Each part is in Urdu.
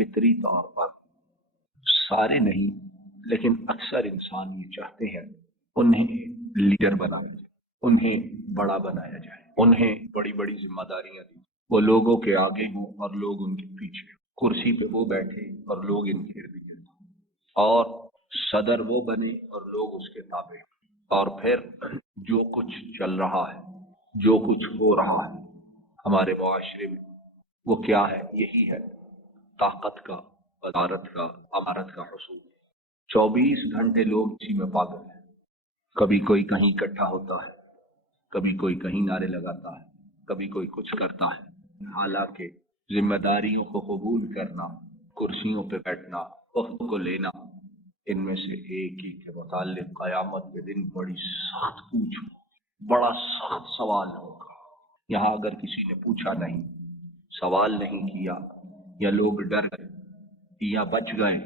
فطری طور پر سارے نہیں لیکن اکثر انسان یہ چاہتے ہیں انہیں لیڈر بنایا جائے، انہیں بڑا بنایا جائے، انہیں بڑی بڑی ذمہ داریاں دی، وہ لوگوں کے آگے ہوں اور لوگ ان کے پیچھے، کرسی پہ وہ بیٹھے اور لوگ ان کے ارد گرد، اور صدر وہ بنے اور لوگ اس کے تابع، اور پھر جو کچھ چل رہا ہے، جو کچھ ہو رہا ہے ہمارے معاشرے میں، وہ کیا ہے؟ یہی ہے طاقت کا، وزارت کا، امارت کا حصول۔ 24 گھنٹے لوگ اسی میں پاگل ہیں، کبھی کوئی کہیں اکٹھا ہوتا ہے، کبھی کوئی کہیں نعرے لگاتا ہے، کبھی کوئی کچھ کرتا ہے، حالانکہ ذمہ داریوں کو قبول کرنا، کرسیوں پہ بیٹھنا، وقت کو لینا، ان میں سے ایک ہی کے متعلق قیامت کے دن بڑی سخت پوچھ، بڑا سخت سوال ہوگا۔ یہاں اگر کسی نے پوچھا نہیں، سوال نہیں کیا، یا لوگ ڈر گئے یا بچ گئے،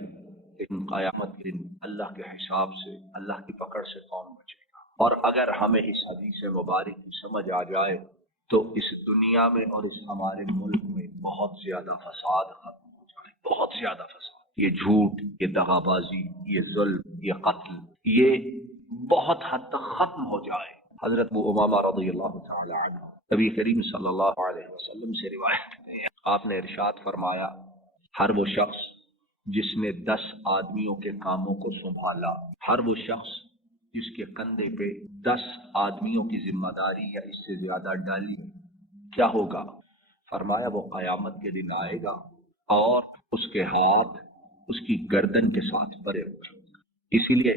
لیکن قیامت کے دن اللہ کے حساب سے، اللہ کی پکڑ سے کون بچے گا؟ اور اگر ہمیں اس حدیث مبارک کی سمجھ آ جائے تو اس دنیا میں اور اس ہمارے ملک میں بہت زیادہ فساد ختم ہو جائے، بہت زیادہ فساد، یہ جھوٹ، یہ دغا بازی، یہ ظلم، یہ قتل، یہ بہت حد تک ختم ہو جائے۔ حضرت ابو امامہ رضی اللہ تعالی عنہ نبی کریم صلی اللہ علیہ وسلم سے روایت کرتے ہیں، آپ نے ارشاد فرمایا، ہر وہ شخص جس نے 10 آدمیوں کے کاموں کو سنبھالا، ہر وہ شخص جس کے کندھے پہ 10 آدمیوں کی ذمہ داری یا اس سے زیادہ ڈالی، کیا ہوگا؟ فرمایا وہ قیامت کے دن آئے گا اور اس کے ہاتھ اس کی گردن کے ساتھ بھرے ہوئے۔ اسی لیے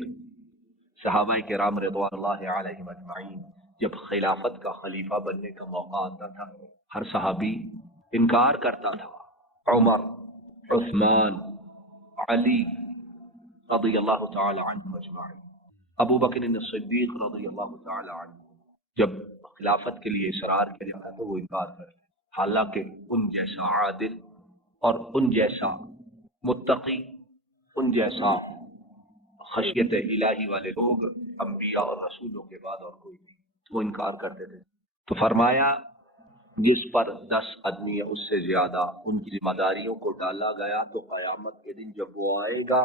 صحابہ کرام رضوان اللہ علیہم اجمعین جب خلافت کا خلیفہ بننے کا موقع آتا تھا، ہر صحابی انکار کرتا تھا۔ عمر، عثمان، علی رضی اللہ تعالی عنہ اجمعین، ابو بکر الصدیق رضی اللہ تعالی عنہ، جب خلافت کے لیے اصرار کیا جاتا تو وہ انکار کرتے، حالانکہ ان جیسا عادل اور ان جیسا متقی، ان جیسا خشیت الہی والے لوگ انبیاء اور رسولوں کے بعد اور کوئی نہیں، وہ انکار کرتے تھے۔ تو فرمایا جس پر 10 آدمی اس سے زیادہ ان کی ذمہ داریوں کو ڈالا گیا تو قیامت کے دن جب وہ آئے گا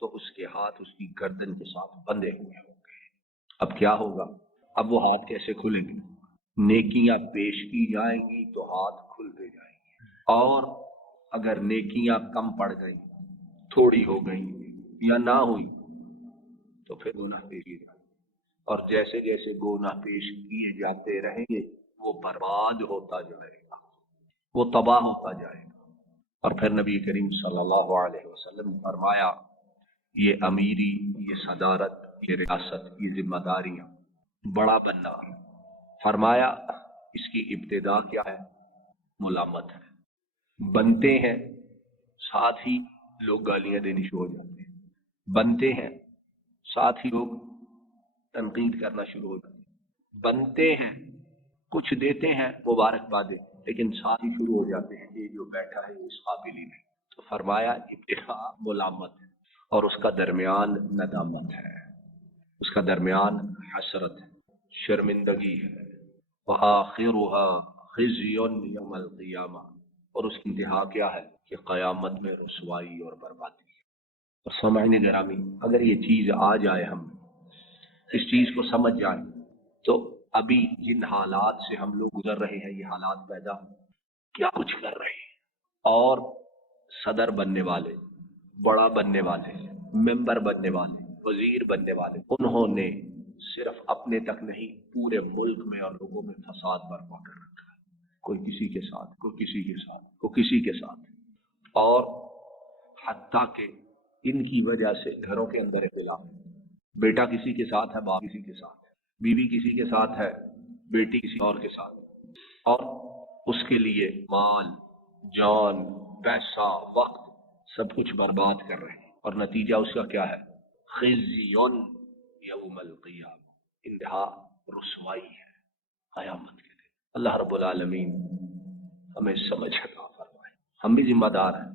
تو اس کے ہاتھ اس کی گردن کے ساتھ بندھے ہوئے ہوں گے۔ اب کیا ہوگا؟ اب وہ ہاتھ کیسے کھلیں گے؟ نیکیاں پیش کی جائیں گی تو ہاتھ کھلتے جائیں گے، اور اگر نیکیاں کم پڑ گئیں، تھوڑی ہو گئیں یا نہ ہوئی تو پھر گناہ پیش کیے جائیں گے، اور جیسے جیسے گناہ پیش کیے جاتے رہیں گے وہ برباد ہوتا جائے گا، وہ تباہ ہوتا جائے گا۔ اور پھر نبی کریم صلی اللہ علیہ وسلم نے فرمایا یہ امیری، یہ صدارت، یہ ریاست، یہ ذمہ داریاں، بڑا بننا، فرمایا اس کی ابتدا کیا ہے؟ ملامت ہے۔ بنتے ہیں ساتھ ہی لوگ گالیاں دینی شروع ہو جاتے ہیں، بنتے ہیں ساتھ ہی لوگ تنقید کرنا شروع ہو جاتے ہیں، بنتے ہیں کچھ دیتے ہیں مبارکبادیں، لیکن ساتھ ہی شروع ہو جاتے ہیں کہ یہ جو بیٹھا ہے وہ اس قابل ہی نہیں۔ تو فرمایا ابتدا ملامت ہے اور اس کا درمیان ندامت ہے، اس کا درمیان حسرت ہے، شرمندگی ہے، وآخرها خزي يوم القیامہ، اور اس کی انتہا کیا ہے کہ قیامت میں رسوائی اور بربادی ہے۔ اور سامعین گرامی، اگر یہ چیز آ جائے، ہم اس چیز کو سمجھ جائیں تو ابھی جن حالات سے ہم لوگ گزر رہے ہیں، یہ حالات پیدا کیا کچھ کر رہے ہیں، اور صدر بننے والے، بڑا بننے والے، ممبر بننے والے، وزیر بننے والے، انہوں نے صرف اپنے تک نہیں پورے ملک میں اور لوگوں میں فساد برپا کر رکھا ہے، کوئی کسی کے ساتھ، کوئی کسی کے ساتھ، کوئی کسی کے ساتھ، اور حتیٰ کہ ان کی وجہ سے گھروں کے اندر اختلاف ہے، بیٹا کسی کے ساتھ ہے، باپ کسی کے ساتھ ہے، بیوی کسی کے ساتھ ہے، بیٹی کسی اور کے ساتھ ہے، اور اس کے لیے مال، جان، پیسہ، وقت، سب کچھ برباد کر رہے ہیں، اور نتیجہ اس کا کیا ہے؟ خزی یوم القیامہ، انتہا رسوائی ہے قیامت کے دن۔ اللہ رب العالمین ہمیں سمجھ عطا فرمائے۔ ہم بھی ذمہ دار ہیں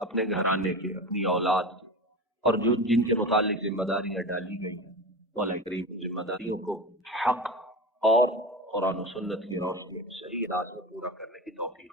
اپنے گھرانے کے، اپنی اولاد کے، اور جو جن کے متعلق ذمہ داریاں ڈالی گئی ہیں، مولا کریم ذمہ داریوں کو حق اور قرآن و سنت کی روشنی میں صحیح انداز میں پورا کرنے کی توفیق